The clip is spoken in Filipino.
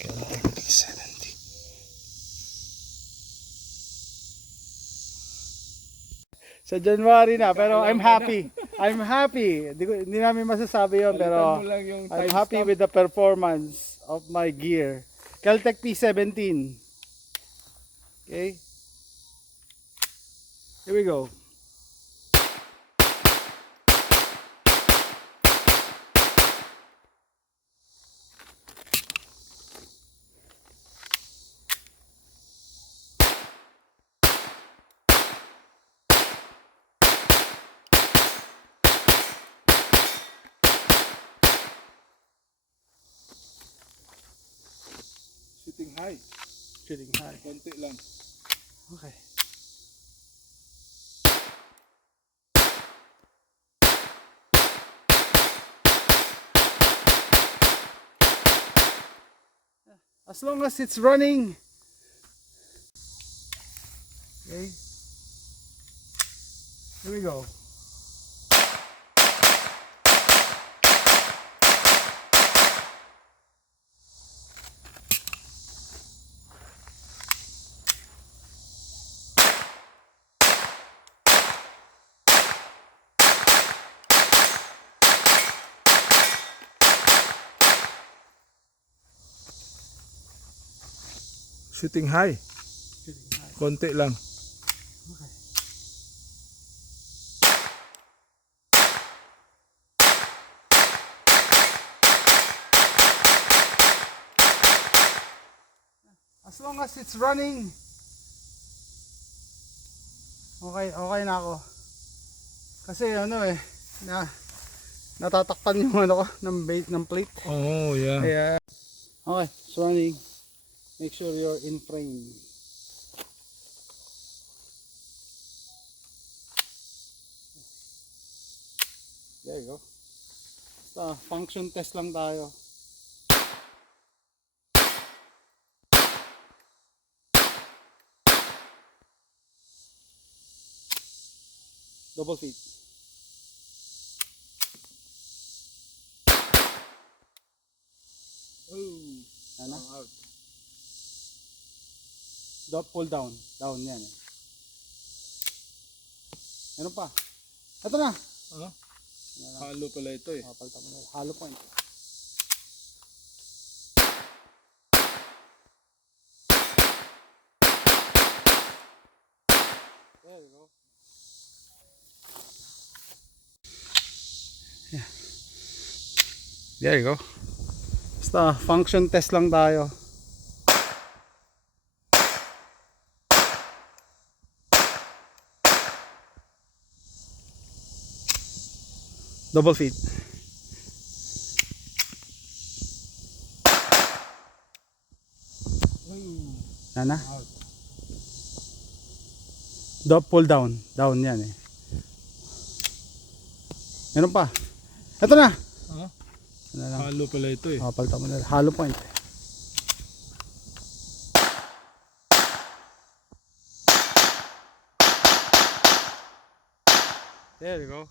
Caltech P70. Sa January na, pero I'm happy. I'm happy. Hindi namin masasabi yon, pero I'm happy with the performance of my gear. Caltech P17. Okay. Here we go. Shooting high. Shooting high. Konti lang. Okay. As long as it's running. Okay. Here we go. Shooting high. Shooting high. Konti lang. Okay. As long as it's running. Okay na ako. Kasi natatakpan yung ano ko ng bait ng plate. Oh, yeah. Kaya okay, it's running. Make sure you're in frame. There you go. Basta function test lang tayo. Double feet. Oh. Ano? Out. Pull down. Down yan eh. Meron pa. Ito na. Ah? Halo pala ito eh. Palta mo na. Hollow point. There you go. Yeah. There you go. Basta function test lang tayo. Double feet. Sana? Pull down. Down yan eh. Meron pa. Ito na. Ah? Ano lang. Halo pala ito eh. Palta mo na. Hollow point. There you go.